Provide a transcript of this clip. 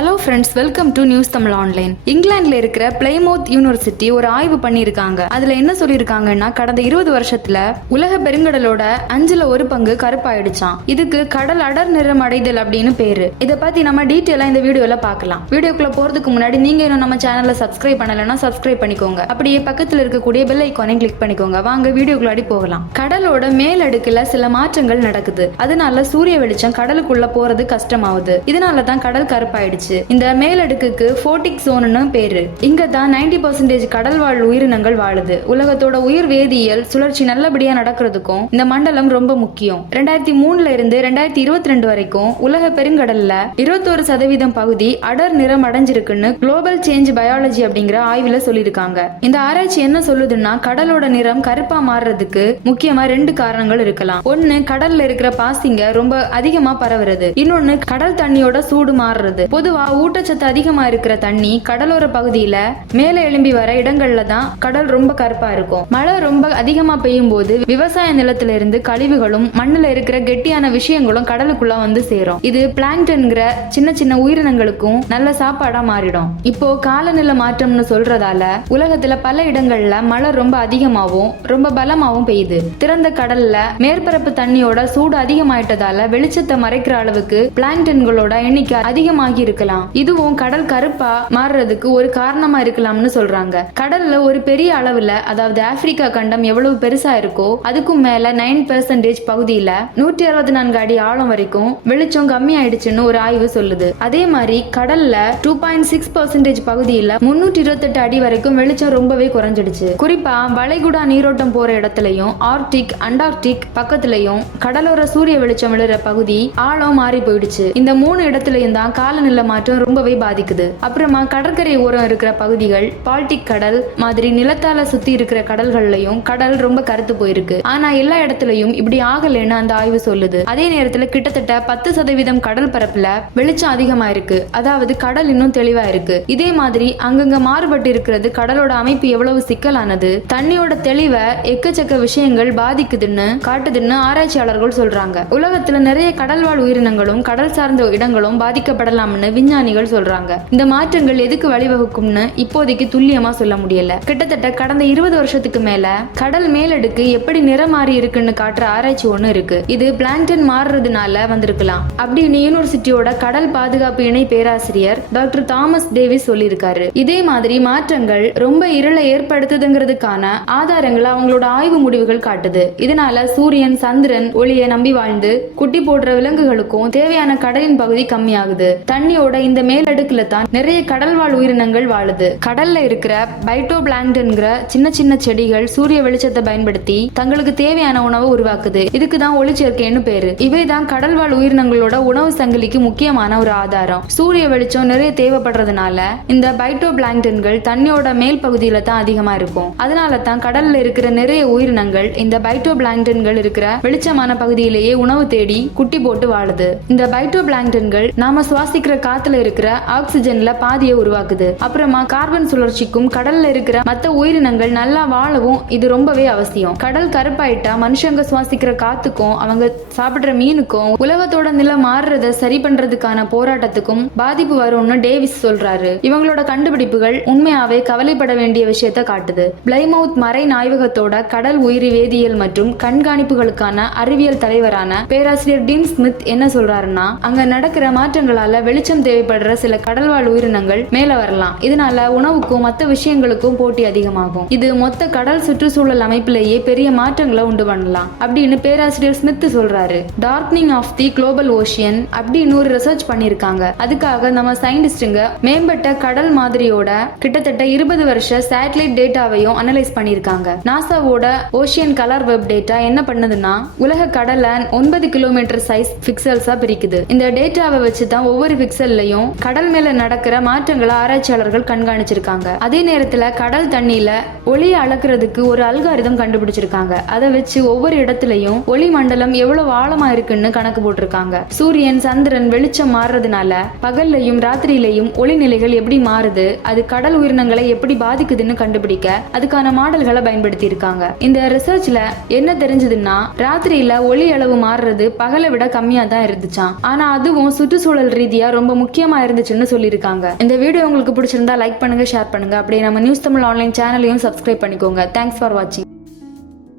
Hello friends, welcome to news Tamil online. இங்கிலாந்துல இருக்கிற Plymouth university ஒரு ஆய்வு பண்ணியிருக்காங்க. அதுல என்ன சொல்லியிருக்காங்கன்னா, கடந்த 20 வருஷத்துல உலக பெருங்கடலோட 1/5 கருப்பாயிடுச்சான். இதுக்கு கடல் அடர் நிறம் அடைதல் அப்படின்னு பேரு. இதை பத்தி நம்ம டீட்டெயிலா இந்த வீடியோல பார்க்கலாம். வீடியோக்குள்ள போறதுக்கு முன்னாடி நீங்க இன்னும் நம்ம சேனலை சப்ஸ்கிரைப் பண்ணலன்னா சப்ஸ்கிரைப் பண்ணிக்கோங்க. அப்படியே பக்கத்துல இருக்கக்கூடிய பெல் ஐக்கானை கிளிக் பண்ணிக்கோங்க. வாங்க வீடியோக்குள்ளாடி போகலாம். கடலோட மேல் அடுக்குல சில மாற்றங்கள் நடக்குது. அதனால சூரிய வெளிச்சம் கடலுக்குள்ள போறது கஷ்டமாகுது. இதனால தான் கடல் கருப்பாயிடுச்சு. இந்த மேலடுக்குக்கு ஃபோட்டிக் ஜோன்னு பேரு. இங்க தான் 90% கடல் வாழ் உயிரினங்கள் வாழுது. உலகத்தோட உயிர் வேதியியல் சுழற்சி நல்லபடியா நடக்கிறதுக்கும் இந்த மண்டலம் ரொம்ப முக்கியம். 2003 இருந்து 2022 வரைக்கும் உலக பெருங்கடல்ல 21% பகுதி அடர் நிறம் அடைஞ்சிருக்குன்னு குளோபல் சேஞ்ச் பயாலஜி அப்படிங்கிற ஆய்வுல சொல்லியிருக்காங்க. இந்த ஆராய்ச்சி என்ன சொல்லுதுன்னா, கடலோட நிறம் கருப்பா மாறுறதுக்கு முக்கியமா 2 காரணங்கள் இருக்கலாம். ஒன்னு, கடல்ல இருக்கிற பாசிங்க ரொம்ப அதிகமா பரவுறது. இன்னொன்னு, கடல் தண்ணியோட சூடு மாறுறது. பொதுவா ஊட்டச்சத்து அதிகமா இருக்கிற தண்ணி கடலோர பகுதியில மேல எழும்பி வர இடங்கள்ல தான் கடல் ரொம்ப கருப்பா இருக்கும். மழை ரொம்ப அதிகமா பெய்யும் போது விவசாய நிலத்தில இருந்து கழிவுகளும் மண்ணுல இருக்கிற கெட்டியான விஷயங்களும் கடலுக்குள்ள வந்து சேரும். இது பிளாங்டன்கிற சின்ன சின்ன உயிரினங்களுக்கும் நல்ல சாப்பாடா மாறிடும். இப்போ காலநிலை மாற்றம்னு சொல்றதால உலகத்துல பல இடங்கள்ல மழை ரொம்ப அதிகமாவும் ரொம்ப பலமாவும் பெய்யுது. திறந்த கடல்ல மேற்பரப்பு தண்ணியோட சூடு அதிகமாயிட்டதால வெளிச்சத்தை மறைக்கிற அளவுக்கு பிளாங்டன்களோட எண்ணிக்கை அதிகமாகி இருக்கலாம். இதுவும் கடல் கருப்பா மாறுறதுக்கு ஒரு காரணமா இருக்கலாம்னு சொல்றாங்க. கடல்ல ஒரு பெரிய அளவுல, அதாவது ஆப்பிரிக்கா கண்டம் எவ்வளவு பெருசா இருக்கோ அதுக்கும் மேல 9% பகுதியில 164 அடி ஆழம் வரைக்கும் வெளிச்சம் கம்மி ஆயிடுச்சுன்னு ஒரு ஆய்வு சொல்லுது. அதே மாதிரி கடல்ல 2.6% பகுதியில 328 அடி வரைக்கும் வெளிச்சம் ரொம்பவே குறைஞ்சிடுச்சு. குறிப்பா வளைகுடா நீரோட்டம் போற இடத்துலயும் ஆர்டிக் அண்டார்டிக் பக்கத்துலயும் கடலோர சூரிய வெளிச்சம் விழுற பகுதி ஆழம் மாறி போயிடுச்சு. இந்த 3 இடத்துலயும் தான் காலநிலை மாற்றம் ரொம்பவே பாதிக்குது. அப்புறமா கடற்கரை ஓரம் இருக்கிற பகுதிகள், பால்டிக் கடல் மாதிரி நிலத்தால சுத்தி இருக்கிற கடல்கள்லயும் கடல் ரொம்ப கருத்து போயிருக்கு. ஆனா எல்லா இடத்துலயும் இப்படி ஆகலைன்னு அந்த ஆய்வு சொல்லுது. அதே நேரத்துல கிட்டத்தட்ட 10% கடல் பரப்புல வெளிச்சம் அதிகமா இருக்கு. அதாவது கடல் இன்னும் தெளிவா இருக்கு. இதே மாதிரி அங்கங்க மாறுபட்டு இருக்கிறது கடலோட அமைப்பு எவ்வளவு சிக்கலானது, தண்ணியோட தெளிவை எக்கச்சக்க விஷயங்கள் பாதிக்குதுன்னு காட்டுதுன்னு ஆராய்ச்சியாளர்கள் சொல்றாங்க. உலகத்துல நிறைய கடல்வாழ் உயிரினங்களும் கடல் சார்ந்த இடங்களும் பாதிக்கப்படலாம்னு விஞ்ஞானிகள் சொல்றாங்க. இந்த மாற்றங்கள் எதுக்கு வழிவகுக்கும்னு இப்போதைக்கு துல்லியமா சொல்ல முடியல. கிட்டத்தட்ட கடந்த 20 வருஷத்துக்கு மேல கடல் மேலடுக்கு எப்படி நிறம் மாறி இருக்குன்னு காட்டுற ஆராய்ச்சி ஒண்ணு இருக்கு. இது பிளாங்டன் மாறுறதுனால வந்திருக்கலாம் அப்படின்னு யூனிவர்சிட்டியோட கடல் பாதுகாப்பு இணை பேராசிரியர் டாக்டர் தாமஸ் டேவிஸ் சொல்லியிருக்காரு. இதே மாதிரி மாற்றங்கள் ரொம்ப இருளை ஏற்படுத்துதுங்கிறதுக்கான ஆதாரங்களை அவங்களோட ஆய்வு முடிவுகள் காட்டுது. இதனால சூரியன் சந்திரன் ஒளியை நம்பி வாழ்ந்து குட்டி போடுற விலங்குகளுக்கும் தேவையான கடலின் பகுதி கம்மியாகுது. தண்ணியோட இந்த மேலடுக்குல தான் நிறைய கடல்வாழ் உயிரினங்கள் வாழுது. கடல்ல இருக்கிற பைட்டோபிளாங்டன்கிற சின்ன சின்ன செடிகள் சூரிய வெளிச்சத்தை பயன்படுத்தி தங்களுக்கு தேவையான உணவை உருவாக்குது. இதுக்கு தான் ஒளிச்சேர்க்கைன்னு பேரு. இவைதான் கடல்வாழ் உயிரினங்களோட உணவு சங்கிலிக்கு முக்கியமான ஒரு ஆதாரம். சூரிய வெளிச்சம் நிறைய தேவைப்படுறதுனால இந்த பைட்டோபிளாங்டன்கள் தண்ணியோட மேல் பகுதியில தான் அதிகமா இருக்கும். அதனால தான் கடல்ல இருக்கிற நிறைய உயிரினங்கள் இந்த பைட்டோபிளாங்டன்கள் இருக்கிற வெளிச்சமான பகுதியிலேயே உணவு தேடி குட்டி போட்டு வாழுது. இந்த பைட்டோபிளாங்டன்கள் நாம சுவாசிக்கிற காத்துல இருக்கிற ஆக்சிஜன்ல பாதியை உருவாக்குது. அப்புறமா கார்பன் சுழற்சிக்கும் கடல்ல இருக்கிற மற்ற உயிரினங்கள் நல்லா வாழவும் இது ரொம்பவே அவசியம். கடல் கருப்பாயிட்டா மனுஷங்க சுவாசிக்கிற காத்துக்கும் அவங்க சாப்பிடுற மீனுக்கும் உலகத்தோட நிலை மாறுறத சரி பண்றதுக்கான போராட்டத்துக்கும் பாதிப்பு வரும்னு டேவிஸ் சொல்றாரு. இவங்களோட கண்டுபிடிப்புகள் உண்மையாவே கவலைப்பட வேண்டிய விஷயத்தை காட்டுது. பிளைமவுத் மரைன் ஆய்வகத்தோட கடல் உயிரி வேதியியல் மற்றும் கண்காணிப்புகளுக்கான அறிவியல் தலைவரான பேராசிரியர் டிம் ஸ்மித் என்ன சொல்றாருன்னா, அங்க நடக்கிற மாற்றங்களால வெளிச்சம் தேவைப்படுற சில கடல்வாழ் உயிரினங்கள் மேல வரலாம். இதனால உணவுக்கும் மற்ற விஷயங்களுக்கும் போட்டி அதிகமாகும். இது மொத்த கடல் சுற்றுச்சூழல் அமைப்பிலேயே பெரிய மாற்றங்களை உண்டு பண்ணலாம் அப்படின்னு பேராசிரியர் ஸ்மித் சொல்றாரு. Darkening of the global ocean அப்படின்னு ஒரு ரிசர்ச் பண்ணிருக்காங்க. அதுக்காக நம்ம சயின்டிஸ்டுங்க மேம்பட்ட கடல் மாதிரியோட கிட்டத்தட்ட 20 வருஷ சேட்டலைட் டேட்டாவையும் அனலைஸ் பண்ணிருக்காங்க. நாசாவோட ஓஷியன் கலர் வெப் டேட்டா என்ன பண்ணுதுன்னா, உலக கடலை 9 கிலோமீட்டர் சைஸ் பிக்சல்ஸா பிரிக்குது. இந்த டேட்டாவை வச்சு தான் ஒவ்வொரு பிக்சல்லையும் கடல் மேல நடக்கிற மாற்றங்களை ஆராய்ச்சியாளர்கள் கண்காணிச்சிருக்காங்க. அதே நேரத்துல கடல் தண்ணியில ஒளியை அளக்கிறதுக்கு ஒரு அல்காரிதம் கண்டுபிடிச்சிருக்காங்க. அதை வச்சு ஒவ்வொரு இடத்துலயும் ஒளி மண்டலம் எவ்வளவு ஆழமா இருக்குன்னு கணக்கு போட்டிருக்காங்க. சூரியன் சந்திரன் வெளிச்சம் மாறுறதுனால பகல்லையும் ராத்திரியிலையும் ஒளி நிலைகள் எப்படி மாறுது, அது கடல் உயிரினங்களை எப்படி பாதிக்குதுன்னு கண்டுபிடிக்க அதுக்கான மாடல்களை பயன்படுத்தி இருக்காங்க. இந்த ரிசர்ச்ல என்ன தெரிஞ்சதுன்னா, ராத்திரியில ஒளி அளவு மாறுறது பகலை விட கம்மியா தான் இருந்துச்சாம். ஆனா அதுவும் சுற்றுச்சூழல் ரீதியா ரொம்ப முக்கியமா இருந்துச்சுன்னு சொல்லியிருக்காங்க. இந்த வீடியோ உங்களுக்கு பிடிச்சிருந்தா லைக் பண்ணுங்க, ஷேர் பண்ணுங்க. அப்படியே நம்ம நியூஸ் தமிழ் ஆன்லைன் சேனலையும் சப்ஸ்கிரைப் பண்ணிக்கோங்க. தேங்க்ஸ் ஃபார் வாட்சிங்.